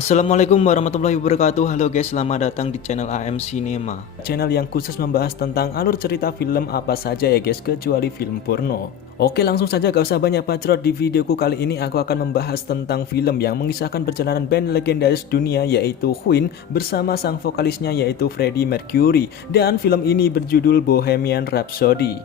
Assalamualaikum warahmatullahi wabarakatuh. Halo guys, selamat datang di channel AM Cinema, channel yang khusus membahas tentang alur cerita film apa saja ya guys, kecuali film porno. Oke, langsung saja gak usah banyak bacot. Di videoku kali ini aku akan membahas tentang film yang mengisahkan perjalanan band legendaris dunia yaitu Queen bersama sang vokalisnya yaitu Freddie Mercury, dan film ini berjudul Bohemian Rhapsody.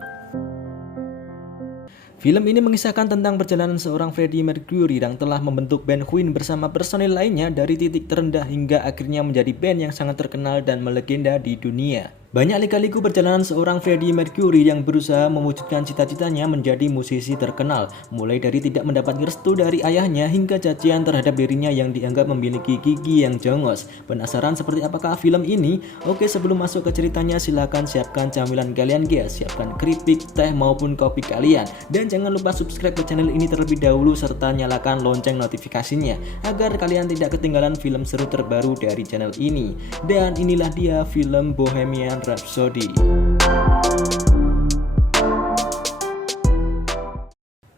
Film ini mengisahkan tentang perjalanan seorang Freddie Mercury yang telah membentuk band Queen bersama personil lainnya dari titik terendah hingga akhirnya menjadi band yang sangat terkenal dan melegenda di dunia. Banyak lika-liku perjalanan seorang Freddie Mercury yang berusaha mewujudkan cita-citanya menjadi musisi terkenal, mulai dari tidak mendapat restu dari ayahnya hingga cacian terhadap dirinya yang dianggap memiliki gigi yang jongos. Penasaran seperti apakah film ini? Oke, sebelum masuk ke ceritanya silahkan siapkan camilan kalian guys, siapkan keripik, teh maupun kopi kalian, dan jangan lupa subscribe ke channel ini terlebih dahulu serta nyalakan lonceng notifikasinya agar kalian tidak ketinggalan film seru terbaru dari channel ini. Dan inilah dia film Bohemian Rhapsody.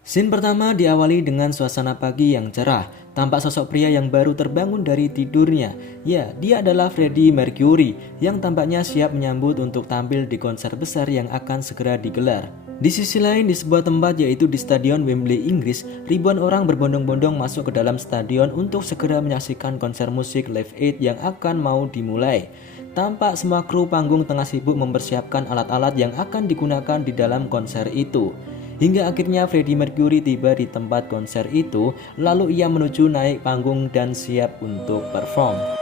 Scene pertama diawali dengan suasana pagi yang cerah. Tampak sosok pria yang baru terbangun dari tidurnya. Ya, dia adalah Freddie Mercury yang tampaknya siap menyambut untuk tampil di konser besar yang akan segera digelar. Di sisi lain, di sebuah tempat yaitu di Stadion Wembley, Inggris, ribuan orang berbondong-bondong masuk ke dalam stadion untuk segera menyaksikan konser musik Live Aid yang akan mau dimulai. Tampak semua kru panggung tengah sibuk mempersiapkan alat-alat yang akan digunakan di dalam konser itu. Hingga akhirnya Freddie Mercury tiba di tempat konser itu, lalu ia menuju naik panggung dan siap untuk perform.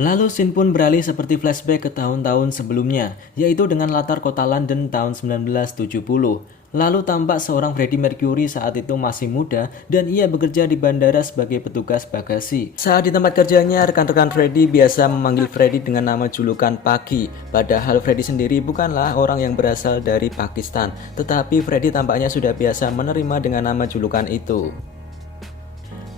Lalu scene pun beralih seperti flashback ke tahun-tahun sebelumnya, yaitu dengan latar kota London tahun 1970. Lalu tampak seorang Freddie Mercury saat itu masih muda dan ia bekerja di bandara sebagai petugas bagasi. Saat di tempat kerjanya, rekan-rekan Freddie biasa memanggil Freddie dengan nama julukan Paki. Padahal Freddie sendiri bukanlah orang yang berasal dari Pakistan, tetapi Freddie tampaknya sudah biasa menerima dengan nama julukan itu.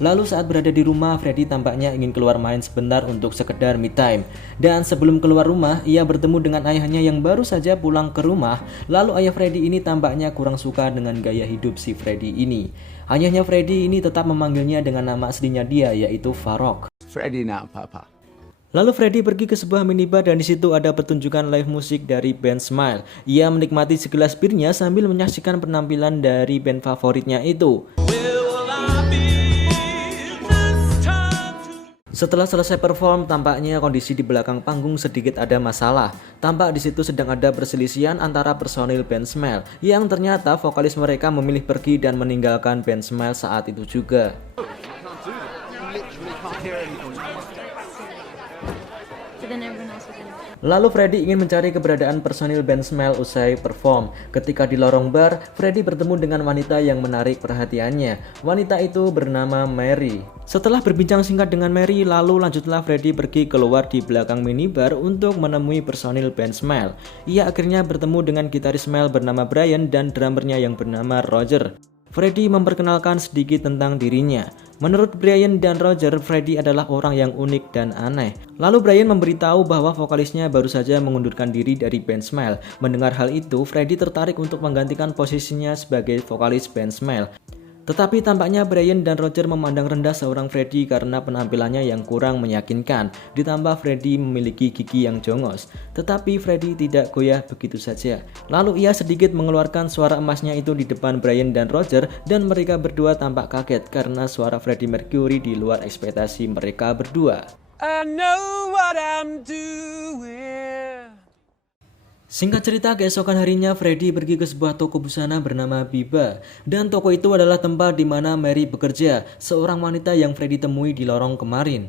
Lalu saat berada di rumah, Freddie tampaknya ingin keluar main sebentar untuk sekedar me time. Dan sebelum keluar rumah, ia bertemu dengan ayahnya yang baru saja pulang ke rumah. Lalu ayah Freddie ini tampaknya kurang suka dengan gaya hidup si Freddie ini. Ayahnya Freddie ini tetap memanggilnya dengan nama aslinya dia, yaitu Farrokh. Freddie now, Papa. Lalu Freddie pergi ke sebuah minibar dan di situ ada pertunjukan live musik dari band Smile. Ia menikmati segelas birnya sambil menyaksikan penampilan dari band favoritnya itu. Setelah selesai perform, tampaknya kondisi di belakang panggung sedikit ada masalah. Tampak di situ sedang ada perselisihan antara personil band Smile, yang ternyata vokalis mereka memilih pergi dan meninggalkan band Smile saat itu juga. Lalu Freddie ingin mencari keberadaan personil band Smile usai perform. Ketika di lorong bar, Freddie bertemu dengan wanita yang menarik perhatiannya. Wanita itu bernama Mary. Setelah berbincang singkat dengan Mary, lalu lanjutlah Freddie pergi keluar di belakang minibar untuk menemui personil band Smile. Ia akhirnya bertemu dengan gitaris Smile bernama Brian dan drummernya yang bernama Roger. Freddie memperkenalkan sedikit tentang dirinya. Menurut Brian dan Roger, Freddie adalah orang yang unik dan aneh. Lalu Brian memberitahu bahwa vokalisnya baru saja mengundurkan diri dari band Smile. Mendengar hal itu, Freddie tertarik untuk menggantikan posisinya sebagai vokalis band Smile. Tetapi tampaknya Brian dan Roger memandang rendah seorang Freddie karena penampilannya yang kurang meyakinkan. Ditambah Freddie memiliki gigi yang jongos. Tetapi Freddie tidak goyah begitu saja. Lalu ia sedikit mengeluarkan suara emasnya itu di depan Brian dan Roger, dan mereka berdua tampak kaget karena suara Freddie Mercury di luar ekspektasi mereka berdua. I know what I'm doing. Singkat cerita, keesokan harinya Freddie pergi ke sebuah toko busana bernama Biba. Dan toko itu adalah tempat di mana Mary bekerja, seorang wanita yang Freddie temui di lorong kemarin.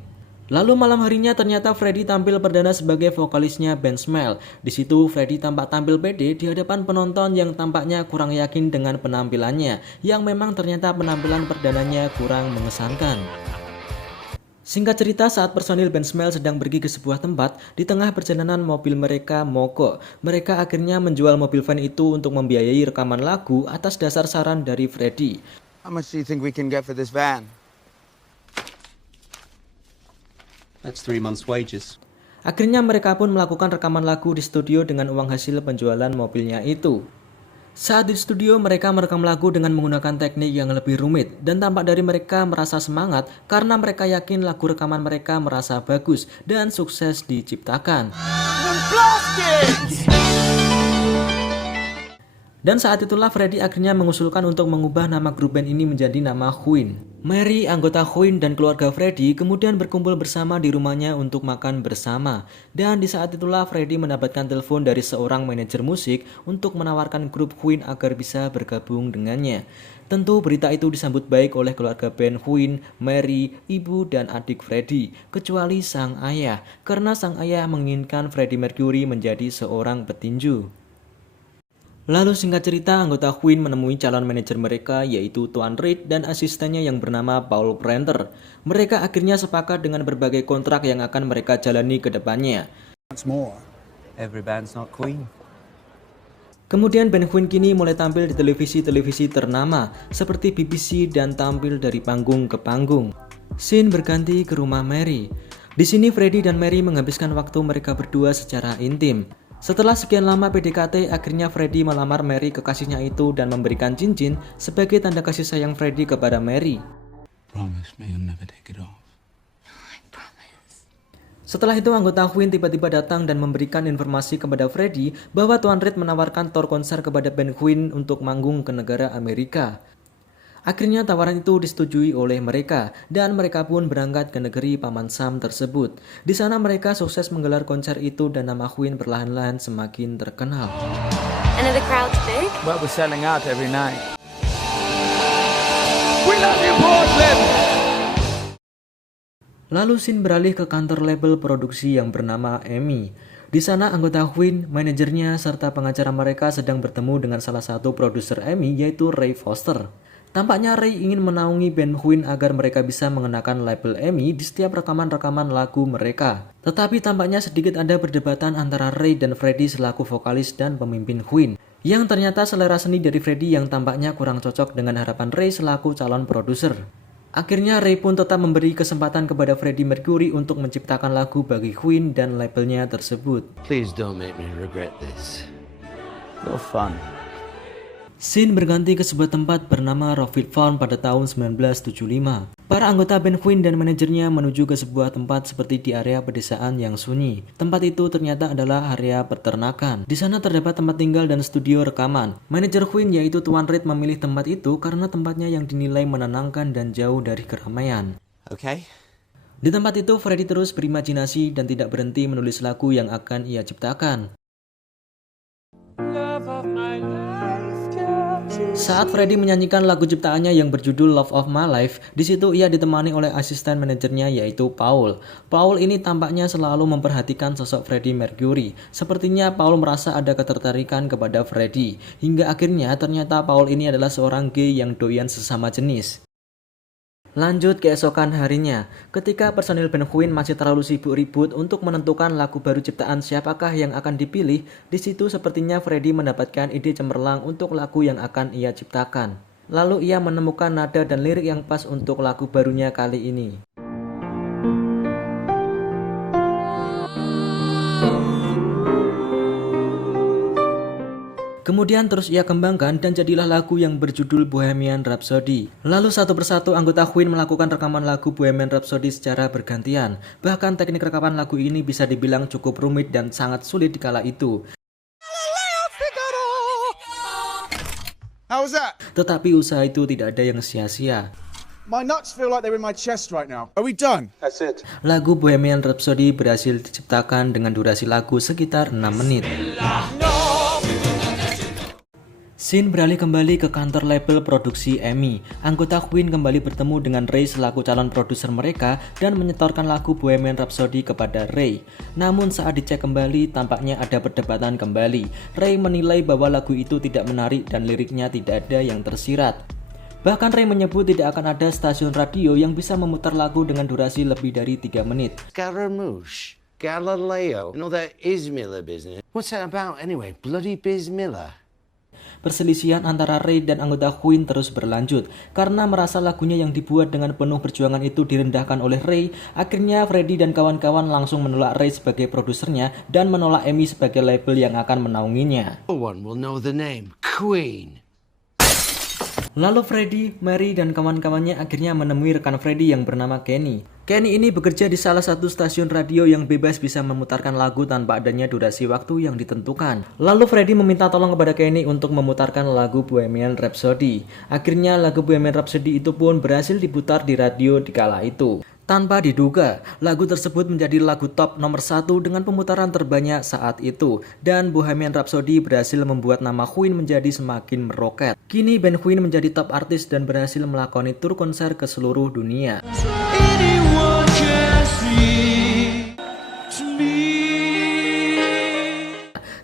Lalu malam harinya ternyata Freddie tampil perdana sebagai vokalisnya band Smile. Di situ Freddie tampak tampil pede di hadapan penonton yang tampaknya kurang yakin dengan penampilannya, yang memang ternyata penampilan perdananya kurang mengesankan. Singkat cerita, saat personil band Smile sedang pergi ke sebuah tempat, di tengah perjalanan mobil mereka mogok. Mereka akhirnya menjual mobil van itu untuk membiayai rekaman lagu atas dasar saran dari Freddie. How much do you think we can get for this van? That's 3 months' wages. Akhirnya mereka pun melakukan rekaman lagu di studio dengan uang hasil penjualan mobilnya itu. Saat di studio, mereka merekam lagu dengan menggunakan teknik yang lebih rumit dan tampak dari mereka merasa semangat karena mereka yakin lagu rekaman mereka merasa bagus dan sukses diciptakan. Dan saat itulah Freddie akhirnya mengusulkan untuk mengubah nama grup band ini menjadi nama Queen. Mary, anggota Queen dan keluarga Freddie kemudian berkumpul bersama di rumahnya untuk makan bersama. Dan di saat itulah Freddie mendapatkan telepon dari seorang manajer musik untuk menawarkan grup Queen agar bisa bergabung dengannya. Tentu berita itu disambut baik oleh keluarga band Queen, Mary, ibu dan adik Freddie, kecuali sang ayah, karena sang ayah menginginkan Freddie Mercury menjadi seorang petinju. Lalu singkat cerita, anggota Queen menemui calon manajer mereka yaitu Tuan Reid dan asistennya yang bernama Paul Pranter. Mereka akhirnya sepakat dengan berbagai kontrak yang akan mereka jalani ke depannya. Every band's not Queen. Kemudian band Queen kini mulai tampil di televisi-televisi ternama seperti BBC dan tampil dari panggung ke panggung. Scene berganti ke rumah Mary. Di sini Freddie dan Mary menghabiskan waktu mereka berdua secara intim. Setelah sekian lama PDKT, akhirnya Freddie melamar Mary kekasihnya itu dan memberikan cincin sebagai tanda kasih sayang Freddie kepada Mary. Promise me you'll never take it off. Setelah itu anggota Queen tiba-tiba datang dan memberikan informasi kepada Freddie bahwa Tuan Reid menawarkan tour konser kepada band Queen untuk manggung ke negara Amerika. Akhirnya tawaran itu disetujui oleh mereka dan mereka pun berangkat ke negeri Paman Sam tersebut. Di sana mereka sukses menggelar konser itu dan nama Queen perlahan-lahan semakin terkenal. And are the crowds big? Well, we're selling out every night. We love you, Portland! Lalu scene beralih ke kantor label produksi yang bernama EMI. Di sana anggota Queen, manajernya serta pengacara mereka sedang bertemu dengan salah satu produser EMI yaitu Ray Foster. Tampaknya Ray ingin menaungi band Queen agar mereka bisa mengenakan label EMI di setiap rekaman-rekaman lagu mereka. Tetapi tampaknya sedikit ada perdebatan antara Ray dan Freddie selaku vokalis dan pemimpin Queen. Yang ternyata selera seni dari Freddie yang tampaknya kurang cocok dengan harapan Ray selaku calon produser. Akhirnya Ray pun tetap memberi kesempatan kepada Freddie Mercury untuk menciptakan lagu bagi Queen dan labelnya tersebut. Please don't make me regret this. You're fun. Scene berganti ke sebuah tempat bernama Rockville Farm pada tahun 1975. Para anggota band Queen dan manajernya menuju ke sebuah tempat seperti di area pedesaan yang sunyi. Tempat itu ternyata adalah area peternakan. Di sana terdapat tempat tinggal dan studio rekaman. Manajer Queen yaitu Tuan Reid memilih tempat itu karena tempatnya yang dinilai menenangkan dan jauh dari keramaian. Okay? Di tempat itu Freddie terus berimajinasi dan tidak berhenti menulis lagu yang akan ia ciptakan. Saat Freddie menyanyikan lagu ciptaannya yang berjudul Love of My Life, di situ ia ditemani oleh asisten manajernya yaitu Paul. Paul ini tampaknya selalu memperhatikan sosok Freddie Mercury. Sepertinya Paul merasa ada ketertarikan kepada Freddie. Hingga akhirnya ternyata Paul ini adalah seorang gay yang doyan sesama jenis. Lanjut keesokan harinya, ketika personil band Queen masih terlalu sibuk ribut untuk menentukan lagu baru ciptaan siapakah yang akan dipilih, di situ sepertinya Freddie mendapatkan ide cemerlang untuk lagu yang akan ia ciptakan. Lalu ia menemukan nada dan lirik yang pas untuk lagu barunya kali ini. Kemudian terus ia kembangkan dan jadilah lagu yang berjudul Bohemian Rhapsody. Lalu satu persatu anggota Queen melakukan rekaman lagu Bohemian Rhapsody secara bergantian. Bahkan teknik rekaman lagu ini bisa dibilang cukup rumit dan sangat sulit di kala itu. How was that? Tetapi usaha itu tidak ada yang sia-sia. My nuts feel like they're in my chest right now. Are we done? That's it. Lagu Bohemian Rhapsody berhasil diciptakan dengan durasi lagu sekitar 6 menit. Scene beralih kembali ke kantor label produksi EMI. Anggota Queen kembali bertemu dengan Ray selaku calon produser mereka dan menyetorkan lagu Bohemian Rhapsody kepada Ray. Namun saat dicek kembali, tampaknya ada perdebatan kembali. Ray menilai bahwa lagu itu tidak menarik dan liriknya tidak ada yang tersirat. Bahkan Ray menyebut tidak akan ada stasiun radio yang bisa memutar lagu dengan durasi lebih dari 3 menit. Scaramouche, Galileo, and all that Ismiller business. What's that about anyway? Bloody Bismillah. Perselisihan antara Ray dan anggota Queen terus berlanjut. Karena merasa lagunya yang dibuat dengan penuh perjuangan itu direndahkan oleh Ray, akhirnya Freddie dan kawan-kawan langsung menolak Ray sebagai produsernya dan menolak EMI sebagai label yang akan menaunginya. No one will know the name Queen. Lalu Freddie, Mary, dan kawan-kawannya akhirnya menemui rekan Freddie yang bernama Kenny. Kenny ini bekerja di salah satu stasiun radio yang bebas bisa memutarkan lagu tanpa adanya durasi waktu yang ditentukan. Lalu Freddie meminta tolong kepada Kenny untuk memutarkan lagu Bohemian Rhapsody. Akhirnya lagu Bohemian Rhapsody itu pun berhasil diputar di radio di kala itu. Tanpa diduga, lagu tersebut menjadi lagu top nomor 1 dengan pemutaran terbanyak saat itu. Dan Bohemian Rhapsody berhasil membuat nama Queen menjadi semakin meroket. Kini band Queen menjadi top artis dan berhasil melakoni tur konser ke seluruh dunia.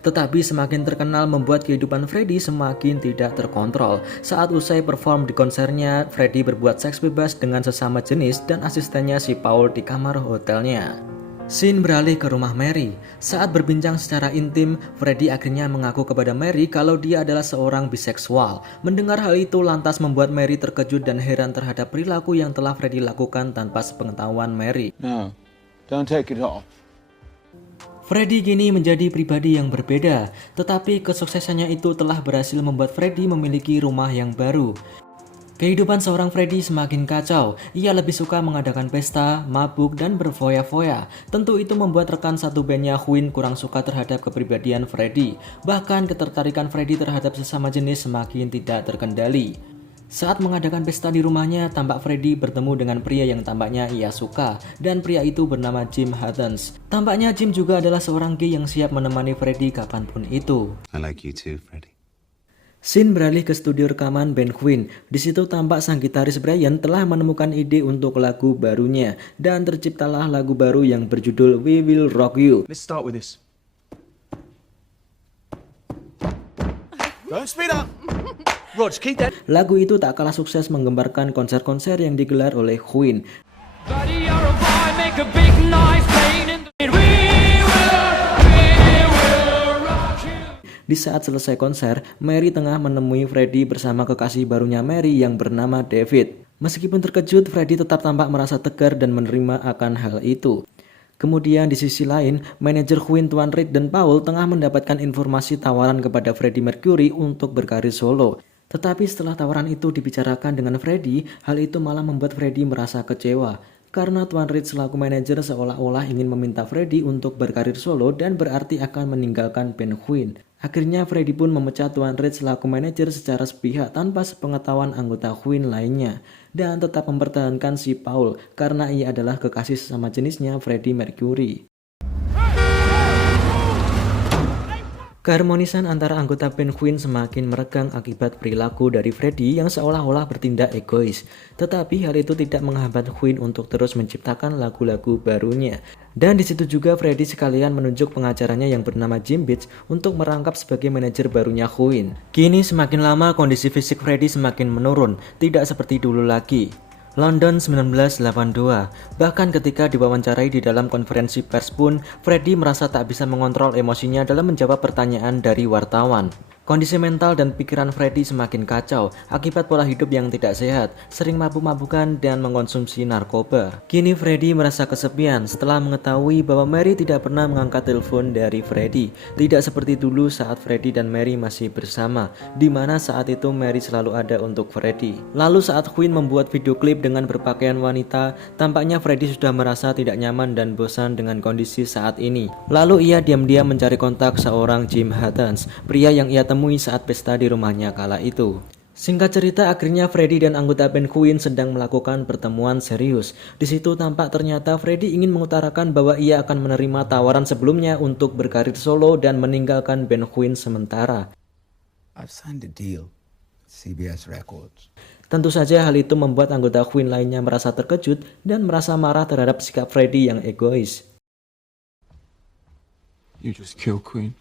Tetapi semakin terkenal membuat kehidupan Freddie semakin tidak terkontrol. Saat usai perform di konsernya, Freddie berbuat seks bebas dengan sesama jenis dan asistennya si Paul di kamar hotelnya. Scene beralih ke rumah Mary. Saat berbincang secara intim, Freddie akhirnya mengaku kepada Mary kalau dia adalah seorang biseksual. Mendengar hal itu lantas membuat Mary terkejut dan heran terhadap perilaku yang telah Freddie lakukan tanpa sepengetahuan Mary. No, don't take it off. Freddie kini menjadi pribadi yang berbeda, tetapi kesuksesannya itu telah berhasil membuat Freddie memiliki rumah yang baru. Kehidupan seorang Freddie semakin kacau. Ia lebih suka mengadakan pesta, mabuk, dan berfoya-foya. Tentu itu membuat rekan satu bandnya Queen kurang suka terhadap kepribadian Freddie. Bahkan ketertarikan Freddie terhadap sesama jenis semakin tidak terkendali. Saat mengadakan pesta di rumahnya, tampak Freddie bertemu dengan pria yang tampaknya ia suka, dan pria itu bernama Jim Hattens. Tampaknya Jim juga adalah seorang gay yang siap menemani Freddie kapanpun itu. I like you too, Freddie. Scene beralih ke studio rekaman band Queen. Di situ tampak sang gitaris Brian telah menemukan ide untuk lagu barunya, dan terciptalah lagu baru yang berjudul We Will Rock You. Let's start with this. Don't speed up. Rog, keep that. Lagu itu tak kalah sukses menggembarkan konser-konser yang digelar oleh Queen. Di saat selesai konser, Mary tengah menemui Freddie bersama kekasih barunya Mary yang bernama David. Meskipun terkejut, Freddie tetap tampak merasa tegar dan menerima akan hal itu. Kemudian di sisi lain, manajer Queen Tuan Reid dan Paul tengah mendapatkan informasi tawaran kepada Freddie Mercury untuk berkarir solo. Tetapi setelah tawaran itu dibicarakan dengan Freddie, hal itu malah membuat Freddie merasa kecewa. Karena Tuan Reid selaku manajer seolah-olah ingin meminta Freddie untuk berkarir solo dan berarti akan meninggalkan band Queen. Akhirnya Freddie pun memecat Tuan Reid selaku manajer secara sepihak tanpa sepengetahuan anggota Queen lainnya. Dan tetap mempertahankan si Paul karena ia adalah kekasih sesama jenisnya Freddie Mercury. Keharmonisan antara anggota band Queen semakin meregang akibat perilaku dari Freddie yang seolah-olah bertindak egois. Tetapi hal itu tidak menghambat Queen untuk terus menciptakan lagu-lagu barunya. Dan di situ juga Freddie sekalian menunjuk pengacaranya yang bernama Jim Beach untuk merangkap sebagai manajer barunya Queen. Kini semakin lama kondisi fisik Freddie semakin menurun, tidak seperti dulu lagi. London 1982. Bahkan ketika diwawancarai di dalam konferensi pers pun, Freddie merasa tak bisa mengontrol emosinya dalam menjawab pertanyaan dari wartawan. Kondisi mental dan pikiran Freddie semakin kacau akibat pola hidup yang tidak sehat, sering mabuk-mabukan dan mengkonsumsi narkoba. Kini Freddie merasa kesepian setelah mengetahui bahwa Mary tidak pernah mengangkat telepon dari Freddie. Tidak seperti dulu saat Freddie dan Mary masih bersama, di mana saat itu Mary selalu ada untuk Freddie. Lalu saat Queen membuat video klip dengan berpakaian wanita, tampaknya Freddie sudah merasa tidak nyaman dan bosan dengan kondisi saat ini. Lalu ia diam-diam mencari kontak seorang Jim Hattens, pria yang ia temui saat pesta di rumahnya kala itu. Singkat cerita, akhirnya Freddie dan anggota band Queen sedang melakukan pertemuan serius. Di situ tampak ternyata Freddie ingin mengutarakan bahwa ia akan menerima tawaran sebelumnya untuk berkarir solo dan meninggalkan band Queen sementara. I've signed a deal with CBS Records. Tentu saja hal itu membuat anggota Queen lainnya merasa terkejut dan merasa marah terhadap sikap Freddie yang egois. You just kill Queen.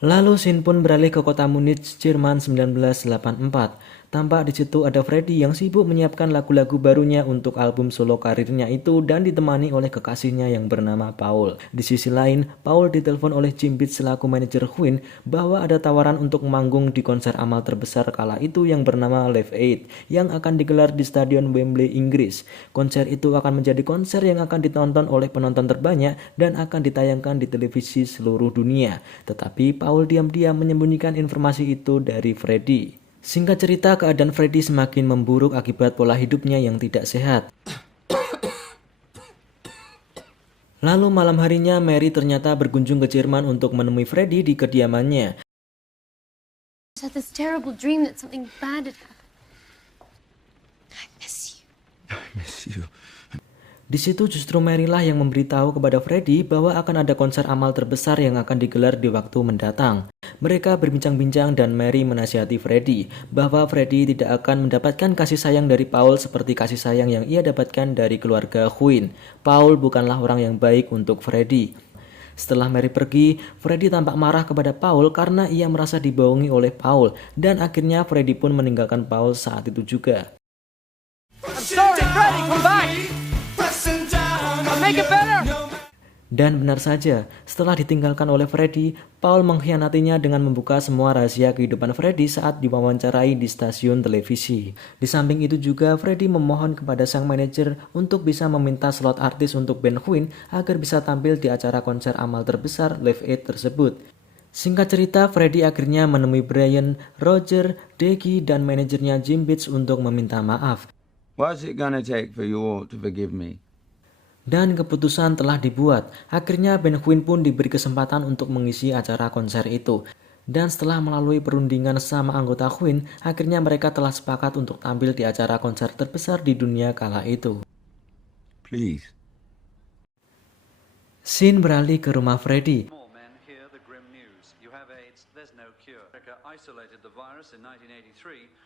Lalu scene pun beralih ke kota Munich, Jerman 1984. Tampak di situ ada Freddy yang sibuk menyiapkan lagu-lagu barunya untuk album solo karirnya itu dan ditemani oleh kekasihnya yang bernama Paul. Di sisi lain, Paul ditelepon oleh Jim Beats selaku manajer Queen bahwa ada tawaran untuk manggung di konser amal terbesar kala itu yang bernama Live Aid yang akan digelar di Stadion Wembley, Inggris. Konser itu akan menjadi konser yang akan ditonton oleh penonton terbanyak dan akan ditayangkan di televisi seluruh dunia. Tetapi Paul diam-diam menyembunyikan informasi itu dari Freddy. Singkat cerita, keadaan Freddy semakin memburuk akibat pola hidupnya yang tidak sehat. Lalu malam harinya Mary ternyata berkunjung ke Jerman untuk menemui Freddy di kediamannya. I had this terrible dream that something bad had happened. I miss you. I miss you. Di situ justru Mary lah yang memberitahu kepada Freddy bahwa akan ada konser amal terbesar yang akan digelar di waktu mendatang. Mereka berbincang-bincang dan Mary menasihati Freddy bahwa Freddy tidak akan mendapatkan kasih sayang dari Paul seperti kasih sayang yang ia dapatkan dari keluarga Queen. Paul bukanlah orang yang baik untuk Freddy. Setelah Mary pergi, Freddy tampak marah kepada Paul karena ia merasa dibohongi oleh Paul dan akhirnya Freddy pun meninggalkan Paul saat itu juga. Dan benar saja, setelah ditinggalkan oleh Freddy, Paul mengkhianatinya dengan membuka semua rahasia kehidupan Freddy saat diwawancarai di stasiun televisi. Di samping itu juga, Freddy memohon kepada sang manajer untuk bisa meminta slot artis untuk band Queen agar bisa tampil di acara konser amal terbesar Live Aid tersebut. Singkat cerita, Freddy akhirnya menemui Brian, Roger, Deggy, dan manajernya Jim Beats untuk meminta maaf. What's it gonna take for you all to forgive me? Dan keputusan telah dibuat. Akhirnya band Queen pun diberi kesempatan untuk mengisi acara konser itu. Dan setelah melalui perundingan sama anggota Queen, akhirnya mereka telah sepakat untuk tampil di acara konser terbesar di dunia kala itu. Please. Scene beralih ke rumah Freddy. More men hear the grim news. You have AIDS, there's no cure. America isolated the virus in 1983.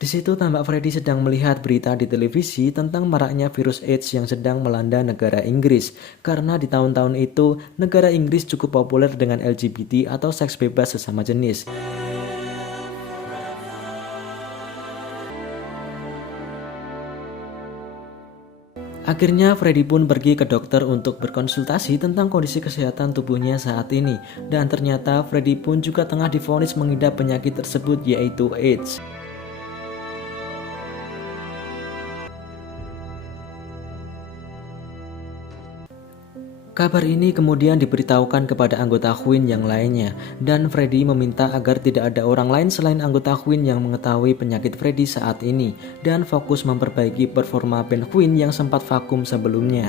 Di situ tampak Freddy sedang melihat berita di televisi tentang maraknya virus AIDS yang sedang melanda negara Inggris. Karena di tahun-tahun itu, negara Inggris cukup populer dengan LGBT atau seks bebas sesama jenis. Akhirnya Freddy pun pergi ke dokter untuk berkonsultasi tentang kondisi kesehatan tubuhnya saat ini. Dan ternyata Freddy pun juga tengah divonis mengidap penyakit tersebut, yaitu AIDS. Kabar ini kemudian diberitahukan kepada anggota Queen yang lainnya, dan Freddy meminta agar tidak ada orang lain selain anggota Queen yang mengetahui penyakit Freddy saat ini, dan fokus memperbaiki performa band Queen yang sempat vakum sebelumnya.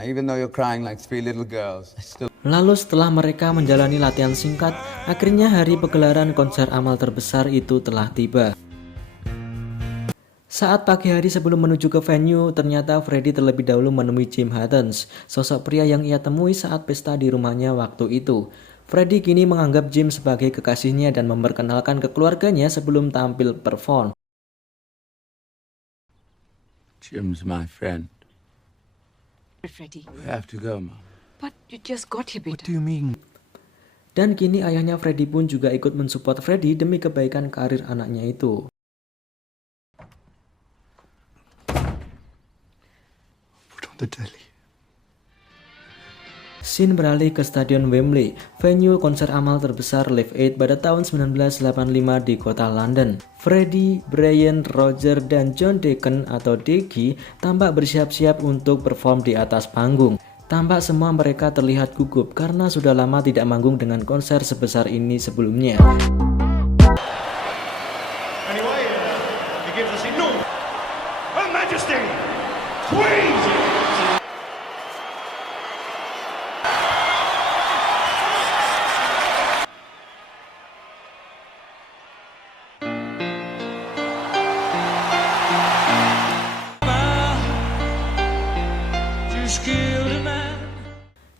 Even though you're crying like three little girls, I still... Lalu setelah mereka menjalani latihan singkat, akhirnya hari pegelaran konser amal terbesar itu telah tiba. Saat pagi hari sebelum menuju ke venue, ternyata Freddy terlebih dahulu menemui Jim Hattens, sosok pria yang ia temui saat pesta di rumahnya waktu itu. Freddy kini menganggap Jim sebagai kekasihnya dan memperkenalkan ke keluarganya sebelum tampil perform. Jim's my friend. Freddy, We have to go, Mom. but you just got here, What Peter. do you mean? Dan kini ayahnya Freddy pun juga ikut mensupport Freddy demi kebaikan karir anaknya itu. Put on the telly. Scene beralih ke Stadion Wembley, venue konser amal terbesar Live Aid pada tahun 1985 di kota London. Freddy, Brian, Roger, dan John Deacon atau Deggy tampak bersiap-siap untuk perform di atas panggung. Tampak semua mereka terlihat gugup karena sudah lama tidak manggung dengan konser sebesar ini sebelumnya. Anyway, he gives us signal. Her Majesty, Queen!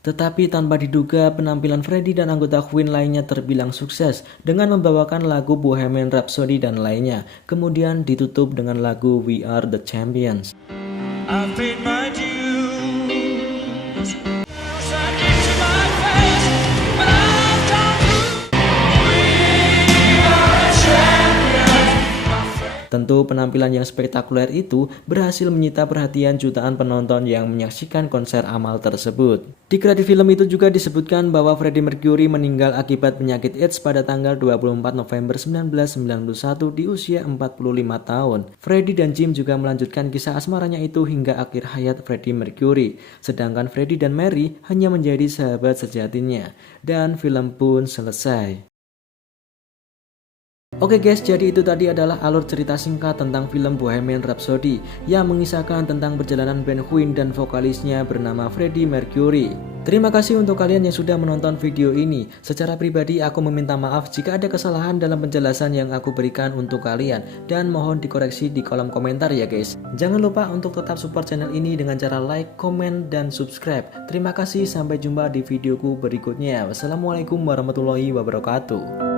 Tetapi tanpa diduga, penampilan Freddy dan anggota Queen lainnya terbilang sukses dengan membawakan lagu Bohemian Rhapsody dan lainnya. Kemudian ditutup dengan lagu We Are The Champions. Tentu penampilan yang spektakuler itu berhasil menyita perhatian jutaan penonton yang menyaksikan konser Amal tersebut. Di kredit film itu juga disebutkan bahwa Freddie Mercury meninggal akibat penyakit AIDS pada tanggal 24 November 1991 di usia 45 tahun. Freddie dan Jim juga melanjutkan kisah asmaranya itu hingga akhir hayat Freddie Mercury. Sedangkan Freddie dan Mary hanya menjadi sahabat sejatinya. Dan film pun selesai. Oke guys, jadi itu tadi adalah alur cerita singkat tentang film Bohemian Rhapsody yang mengisahkan tentang perjalanan band Queen dan vokalisnya bernama Freddie Mercury. Terima kasih untuk kalian yang sudah menonton video ini. Secara pribadi aku meminta maaf jika ada kesalahan dalam penjelasan yang aku berikan untuk kalian dan mohon dikoreksi di kolom komentar ya guys. Jangan lupa untuk tetap support channel ini dengan cara like, komen, dan subscribe. Terima kasih, sampai jumpa di videoku berikutnya. Wassalamualaikum warahmatullahi wabarakatuh.